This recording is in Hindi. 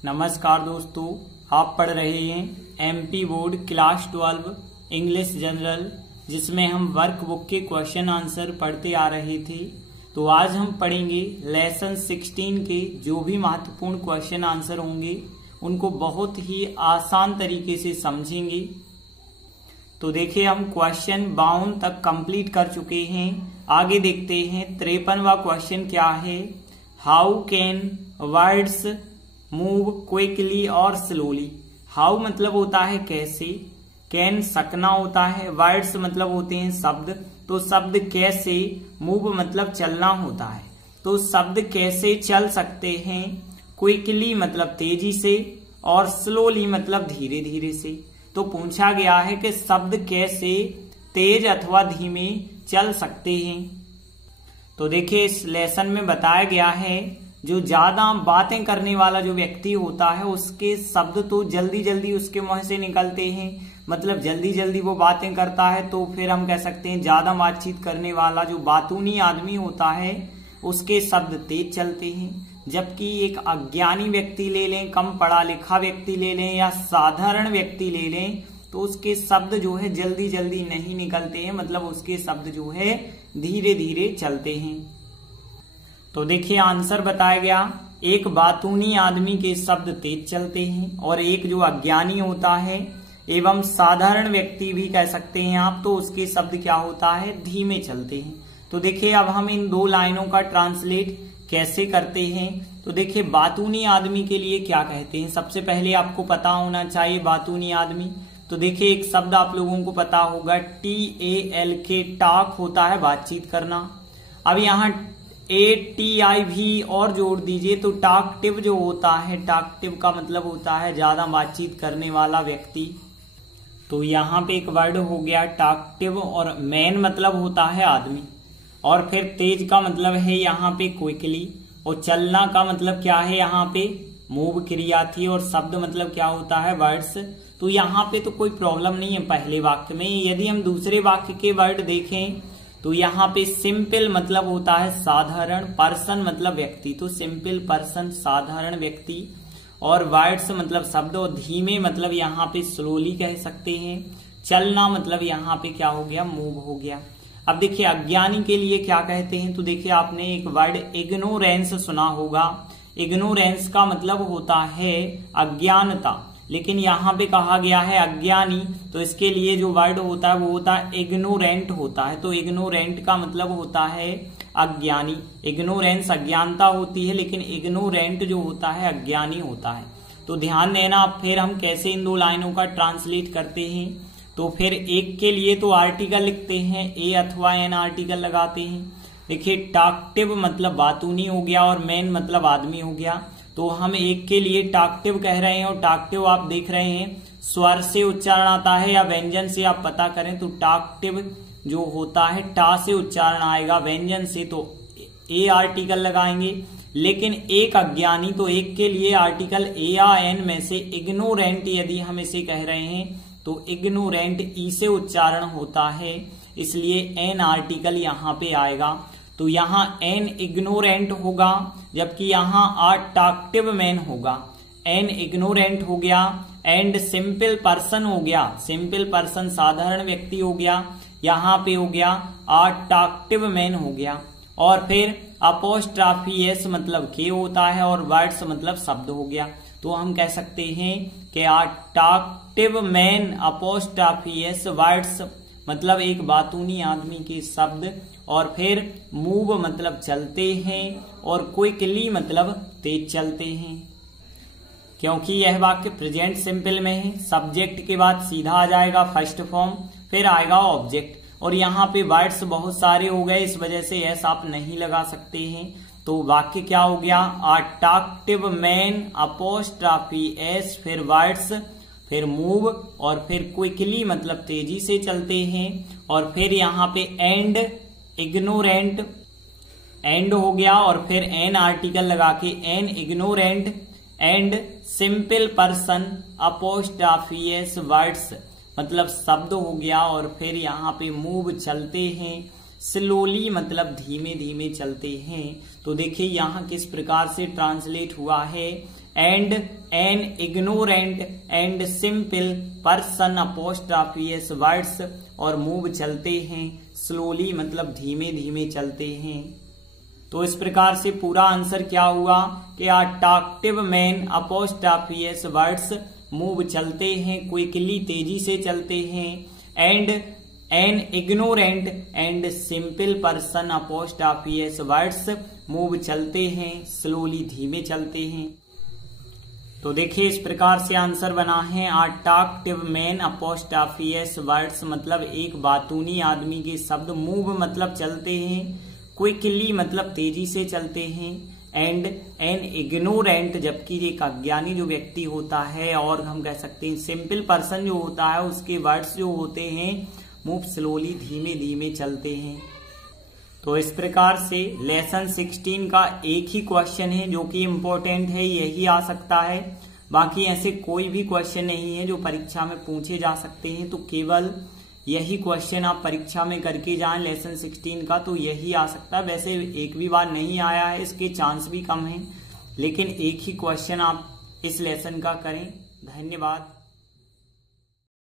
नमस्कार दोस्तों, आप पढ़ रहे हैं MP board class 12 English general, जिसमें हम वर्कबुक के क्वेश्चन आंसर पढ़ते आ रहे थे। तो आज हम पढ़ेंगे लेसन 16 के जो भी महत्वपूर्ण क्वेश्चन आंसर होंगे उनको बहुत ही आसान तरीके से समझेंगे। तो देखिए, हम क्वेश्चन 52 तक कंप्लीट कर चुके हैं। आगे देखते हैं 53वां क्वेश्चन क्या है। How can words move quickly और स्लोली। हाउ मतलब होता है कैसे, कैन सकना होता है, वर्ड्स मतलब होते हैं शब्द। तो शब्द कैसे, मूव मतलब चलना होता है। तो शब्द कैसे चल सकते हैं, क्विकली मतलब तेजी से और स्लोली मतलब धीरे धीरे से। तो पूछा गया है कि शब्द कैसे तेज अथवा धीमे चल सकते हैं। तो देखिए, इस लेसन में बताया गया है जो ज्यादा बातें करने वाला जो व्यक्ति होता है उसके शब्द तो जल्दी जल्दी उसके मुंह से निकलते हैं, मतलब जल्दी जल्दी वो बातें करता है। तो फिर हम कह सकते हैं ज्यादा बातचीत करने वाला जो बातूनी आदमी होता है उसके शब्द तेज चलते हैं। जबकि एक अज्ञानी व्यक्ति ले लें, कम पढ़ा लिखा व्यक्ति ले लें या साधारण व्यक्ति ले लें, तो उसके शब्द जो है जल्दी जल्दी नहीं निकलते हैं, मतलब उसके शब्द जो है धीरे धीरे चलते हैं। तो देखिए, आंसर बताया गया, एक बातूनी आदमी के शब्द तेज चलते हैं और एक जो अज्ञानी होता है एवं साधारण व्यक्ति भी कह सकते हैं आप, तो उसके शब्द क्या होता है, धीमे चलते हैं। तो देखिए, अब हम इन दो लाइनों का ट्रांसलेट कैसे करते हैं। तो देखिए, बातूनी आदमी के लिए क्या कहते हैं, सबसे पहले आपको पता होना चाहिए बातूनी आदमी। तो देखिए, एक शब्द आप लोगों को पता होगा, TALK, टॉक होता है बातचीत करना। अब यहाँ ATI भी और जोड़ दीजिए तो टॉकटिव जो होता है, टॉकटिव का मतलब होता है ज्यादा बातचीत करने वाला व्यक्ति। तो यहाँ पे एक वर्ड हो गया टॉकटिव, और मैन मतलब होता है आदमी, और फिर तेज का मतलब है यहाँ पे क्विकली, और चलना का मतलब क्या है, यहाँ पे मूव क्रिया थी, और शब्द मतलब क्या होता है, वर्ड्स। तो यहाँ पे तो कोई प्रॉब्लम नहीं है पहले वाक्य में। यदि हम दूसरे वाक्य के वर्ड देखें तो यहाँ पे सिंपल मतलब होता है साधारण, पर्सन मतलब व्यक्ति, तो सिंपल पर्सन साधारण व्यक्ति, और वर्ड्स मतलब शब्द, और धीमे मतलब यहाँ पे स्लोली कह सकते हैं। चलना मतलब यहाँ पे क्या हो गया, मूव हो गया। अब देखिए, अज्ञानी के लिए क्या कहते हैं। तो देखिए, आपने एक वर्ड इग्नोरेंस सुना होगा। इग्नोरेंस का मतलब होता है अज्ञानता, लेकिन यहाँ पे कहा गया है अज्ञानी, तो इसके लिए जो वर्ड होता है वो होता है इग्नोरेंट होता है। तो इग्नोरेंट का मतलब होता है अज्ञानी। इग्नोरेंस अज्ञानता होती है, लेकिन इग्नोरेंट जो होता है अज्ञानी होता है। तो ध्यान देना। फिर हम कैसे इन दो लाइनों का ट्रांसलेट करते हैं। तो फिर एक के लिए तो आर्टिकल लिखते हैं, ए अथवा एन आर्टिकल लगाते हैं। देखिए, टॉकटिव मतलब बातूनी हो गया और मैन मतलब आदमी हो गया। तो हम एक के लिए टॉकटिव कह रहे हैं, और टॉकटिव आप देख रहे हैं स्वर से उच्चारण आता है या व्यंजन से आप पता करें तो टॉकटिव जो होता है टा से उच्चारण आएगा, व्यंजन से तो ए आर्टिकल लगाएंगे। लेकिन एक अज्ञानी, तो एक के लिए आर्टिकल ए या एन में से इग्नोरेंट यदि हम इसे कह रहे हैं तो इग्नोरेंट ई से उच्चारण होता है, इसलिए एन आर्टिकल यहाँ पे आएगा। तो यहाँ एन इग्नोरेंट होगा, जबकि यहाँ टॉकटिव मैन होगा। एन इग्नोरेंट हो गया, एंड सिंपल पर्सन हो गया, सिंपल पर्सन साधारण व्यक्ति हो गया, यहाँ पे हो गया टॉकटिव मैन हो गया। और फिर अपोस्ट्राफी एस मतलब के होता है, और वर्ड्स मतलब शब्द हो गया। तो हम कह सकते हैं कि टॉकटिव मैन अपोस्ट्राफी एस वर्ड्स मतलब एक बातूनी आदमी के शब्द, और फिर मूव मतलब चलते हैं, और क्विकली मतलब तेज चलते हैं। क्योंकि यह वाक्य प्रेजेंट सिंपल में है, सब्जेक्ट के बाद सीधा आ जाएगा फर्स्ट फॉर्म, फिर आएगा ऑब्जेक्ट, और यहाँ पे वर्ड्स बहुत सारे हो गए, इस वजह से एस आप नहीं लगा सकते हैं। तो वाक्य क्या हो गया, टॉकटिव मैन अपोस्ट्राफी एस, फिर वर्ड्स, फिर मूव, और फिर क्विकली मतलब तेजी से चलते हैं, और फिर यहाँ पे एंड इग्नोरेंट, एंड हो गया, और फिर एन आर्टिकल लगा के an ignorant and simple person apostrophe s words मतलब शब्द हो गया, और फिर यहाँ पे मूव चलते हैं, स्लोली मतलब धीमे धीमे चलते हैं। तो देखिए यहाँ किस प्रकार से ट्रांसलेट हुआ है, and an ignorant and simple person apostrophe s words, और मूव चलते हैं स्लोली मतलब धीमे धीमे चलते हैं। तो इस प्रकार से पूरा आंसर क्या हुआ कि a talkative man apostrophe s words move चलते हैं क्विकली तेजी से चलते हैं, and an ignorant and simple person apostrophe s words move चलते हैं स्लोली धीमे चलते हैं। तो देखिए इस प्रकार से आंसर बना है a talkative man apostrophe s words मतलब एक बातूनी आदमी के शब्द, मूव मतलब चलते हैं, क्विकली मतलब तेजी से चलते हैं, एंड एन इग्नोरेंट जबकि एक अज्ञानी जो व्यक्ति होता है, और हम कह सकते हैं सिंपल पर्सन जो होता है उसके वर्ड्स जो होते हैं मूव स्लोली धीमे धीमे चलते हैं। तो इस प्रकार से लेसन 16 का एक ही क्वेश्चन है जो कि इम्पोर्टेंट है, यही आ सकता है, बाकी ऐसे कोई भी क्वेश्चन नहीं है जो परीक्षा में पूछे जा सकते हैं। तो केवल यही क्वेश्चन आप परीक्षा में करके जाएं लेसन 16 का, तो यही आ सकता है। वैसे एक भी बार नहीं आया है, इसके चांस भी कम है, लेकिन एक ही क्वेश्चन आप इस लेसन का करें। धन्यवाद।